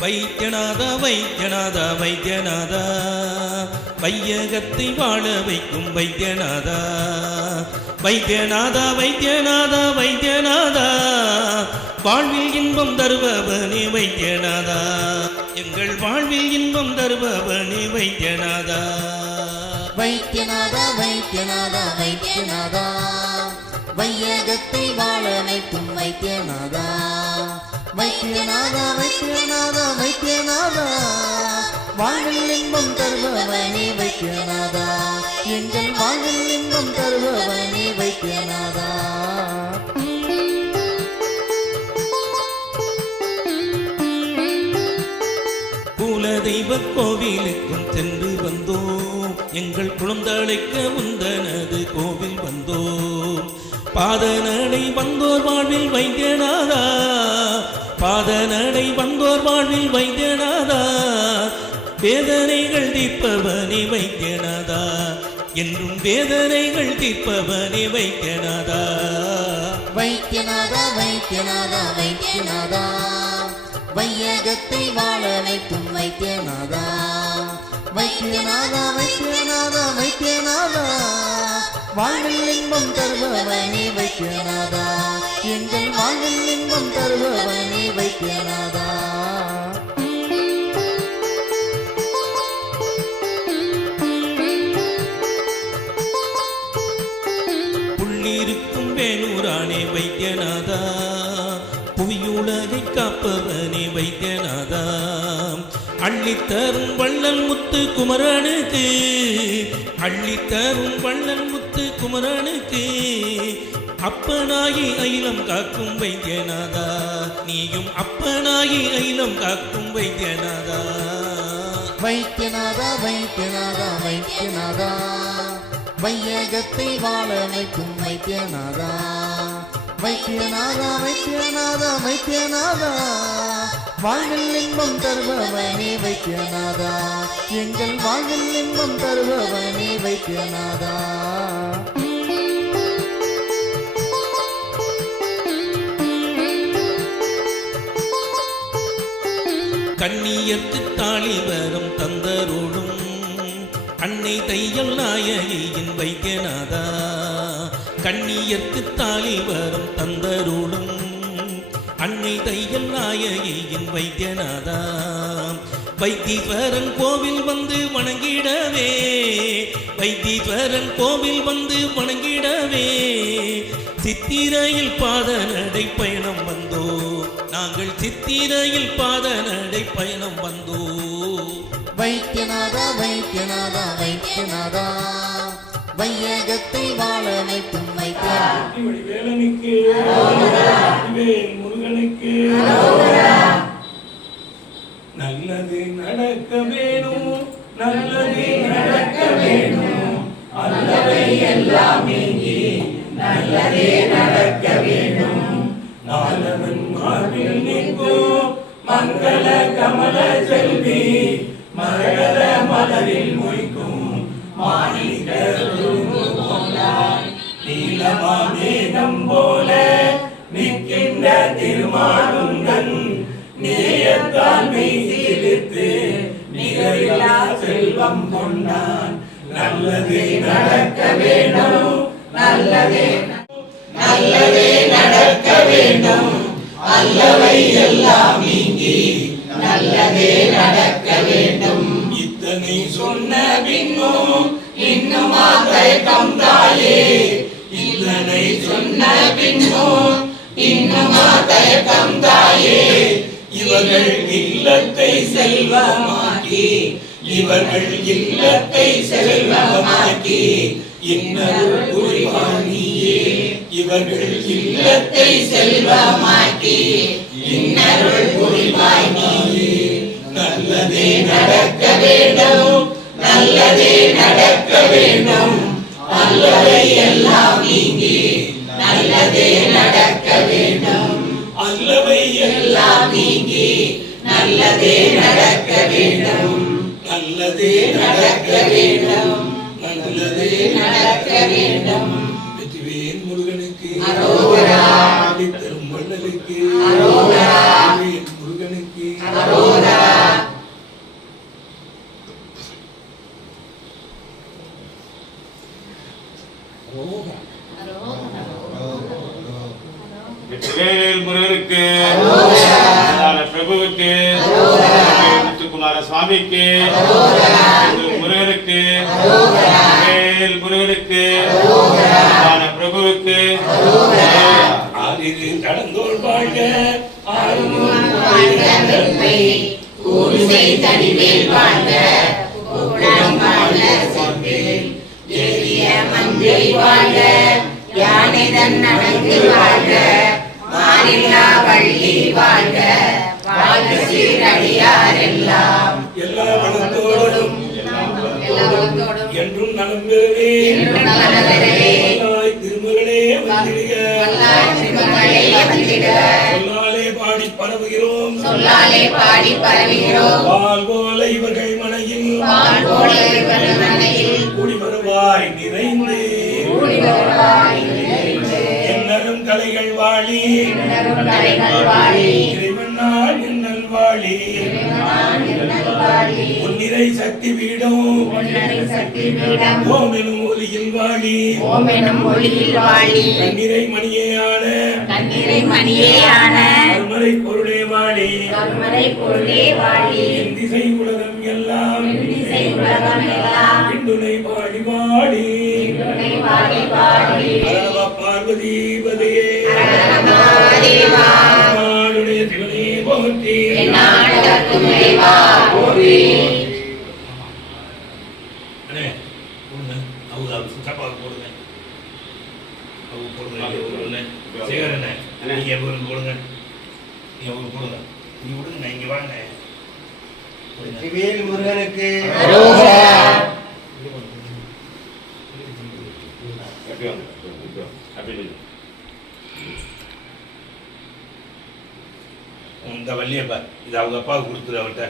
வைத்தியநாதா வைத்தியநாதா வைத்தியநாதா வையகத்தை வாழ வைக்கும் வைத்தியநாதா வைத்தியநாதா வைத்தியநாதா வைத்தியநாதா வாழ்வில் இன்பம் தருபவனே வைத்தியநாதா எங்கள் வாழ்வில் இன்பம் தருபவனே வைத்தியநாதா வைத்தியநாதா வைத்தியநாதா வைத்தியநாதா வையகத்தை வாழ வைக்கும் வைத்தியநாதா வைத்தியநாதா வைத்தியநாதா வைத்தியநாதா வாழ்வில் இன்பம் தருபவனே வைத்தியநாதா எங்கள் வாழ்வில் இன்பம் தருபவனே வைத்தியநாதா குலதெய்வ கோவிலுக்கும் சென்று வந்தோம் எங்கள் குழந்தைக்க முந்தனது கோவில் வந்தோம் பாதநடை வந்தோர் வாழ்வில் வைத்தியநாதா பாதநடை வந்தோர் வாழ்வில் வைத்தியநாதா வேதனைகள் தீர்ப்பவனே வைத்தியநாதா என்றும் வேதனைகள் தீர்ப்பவனே வைத்தியநாதா வைத்தியநாதா வைத்தியநாதா வைத்தியநாதா வையகத்தை வாழ வைக்கும் வைத்தியநாதா வைத்தியநாதா வைத்தியநாதா வைத்தியநாதா வாழ்வில் இன்பம் தருபவனே வைத்தியநாதா எங்கள் வாழ்வில் இன்பம் தருபவனே வைத்தியநாதா புள்ளிருக்கும் வேலூரானே வைத்தியநாதா புவியுலகை காப்பவனே வைத்தியநாதா அள்ளித்தரும் வள்ளல் முத்து குமரனுக்கு அள்ளித்தரும் வள்ளல் முத்து குமரனுக்கு அப்பனாகி அயிலம் காக்கும் வைத்தியநாதா நீயும் அப்பனாகி அயிலம் காக்கும் வைத்தியநாதா வைத்தியநாதா வைத்தியநாதா வைத்தியநாதா வையகத்தை வாழ வைக்கும் வைத்தியநாதா வைத்தியநாதா வைத்தியநாதா வைத்தியநாதா வாழ்வில் இன்பம் தருபவனே வைத்தியநாதா எங்கள் வாழ்வில் இன்பம் தருபவனே வைத்தியநாதா கண்ணியத்து தாளிவரம் தந்தருளும் அன்னை தையல் நாயகியின் வைத்தியநாதா கண்ணியத்து தாளிவரம் தந்தருளும் அன்னை தையல் நாயகியின் வைத்தியநாதா வைத்தீஸ்வரன் கோவில் வந்து வணங்கிடவே வைத்தீஸ்வரன் கோவில் வந்து வணங்கிடவே சித்திரையில் பாதநடை பயணம் வந்தோ நாங்கள் சித்திரையில் பாதநடை பயணம் வந்தோ வைத்தியநாதா வைத்தியநாதா வைத்தியநாதா வையகத்தை வாழ வைக்கும் வைத்தியவேலனுக்கு முருகனுக்கு நல்லது நடக்க வேணும் நல்லது நடக்க வேணும் அல்லவை எல்லாம் நீங்கி நல்லதே நடக்க வேணும் நாளவன் மார்பில் நிற்கும் மங்கள கமல செல்வி மரகத மலரில் மொய்க்கும் மாணிக்க நீலமா மேகம் போல நிற்கின்ற திருமாலுங்கன் நேயத்தால் மெய்சிலித்து நிகரில்லா செல்வம் கொண்டான் நல்லதே நடக்க வேண்டும் நல்லதே நல்லதே நடக்க வேண்டும் அல்லவை எல்லாம் நீங்கி நல்லதே நடக்க வேண்டும் இத்தனை சொன்ன பின்னும் இன்னுமா தயக்கம் தாயே இத்தனை சொன்ன பின்னும் இன்னுமா தயக்கம் தாயே இவர்கள் இல்லத்தை செல்வமாக்கி இவர்கள் இல்லத்தை செல்வமாக்கி இன்னருள் புரிவானியே இவர்கள் இல்லத்தை செல்வமாக்கி இன்னருள் புரிவானியே நல்லதே நடக்க வேண்டும் நல்லதே நடக்க வேண்டும் அல்லவை எல்லாம் நீங்கி நல்லதே நடக்க வேண்டும் அல்லவை எல்லாம் நீங்கி நல்லதே நடக்க வேண்டும் நல்லதே நடக்க வேண்டும் நல்லதே நடக்க வேண்டும் வெற்றிவேல் முருகனுக்கு அரோகரா தரும் வள்ளலுக்கு அரோகரா முருகனுக்கு அரோகரா வெற்றிவேல் முருகனுக்கு, பிரபுவுக்கு, முத்துக்குமார சுவாமிக்கு, முருகனுக்கு, வேல் முருகனுக்கு, பிரபுவுக்கு, ஆதிரு கடந்தோள் வாழ்க, ஆறுமுகம் வாழ்க வெண்மை, கூடுசை தனிவேல் வாழ்க, கூடம் வாழ்க செவ்வேல், எரிய மங்கை வாழ்க, யானைதன் அணங்கு வாழ்க, மாறில்லா வள்ளி வாழ்க, வாழ்க சீரடியாரெல்லாம் எல்லா வளத்தோடும் எல்லாத்தோடும் என்றும் நலம் பெறவே, என்றும் நலம் பெறவே, வல்லாய் திருமகளே வந்திடுக, வல்லாய் திருமகளே வந்திடுக, சொல்லாலே பாடி பரவுகிறோம், சொல்லாலே பாடி பரவுகிறோம், பால் போல இவர்கள் மனையில், பால் போல இவர்கள் மனையில் கூடி வருவாய் நிறைந்து, கூடி வருவாய் நிறைந்து, என்னரும் கலைகள் வாழி, என்னரும் கலைகள் வாழி, இறைவனால் என்னல் வாழி, இறைவனார் என்னல் வாழி, உன்னிறை சக்தி வீடும், பொன்னரை சக்தி பீடம், ஓம் எனும் ஒலியில் வாழி, ஓம் எனும் ஒளியில் வாழி, கண்ணிறை மணியேயான கண்ணீரை மணியே ஆன கருமறை பொருளே வாழி, கருமறை பொருளே வாழி, என் திசை உலகம் எல்லாம் திசை உலகம் எல்லாம் பின்துணை வாழி வாழி, துணை வாழி வாழி, அரவ பார்வதி பதையே, மகாதேவா நாடுடைய சிவனே போற்றி, எந்நாட்டவர்க்கும் இறைவா போற்றி. அண்ணே கொடுங்க, அவங்க சுத்தப்பாவுக்கு கொடுங்க, அவங்க கொடுங்க, இங்க கொடுங்க, சேகரண்ணே நீங்க எவருக்கு கொடுங்க, நீங்க அவருக்கு கொடுங்க, நீங்க கொடுங்க, இங்க வாங்க கொடுங்க. வெற்றிவேல் முருகனுக்கு இந்த வள்ளியப்பா இது அவங்க அப்பாவுக்கு கொடுத்துரு அவர்கிட்ட.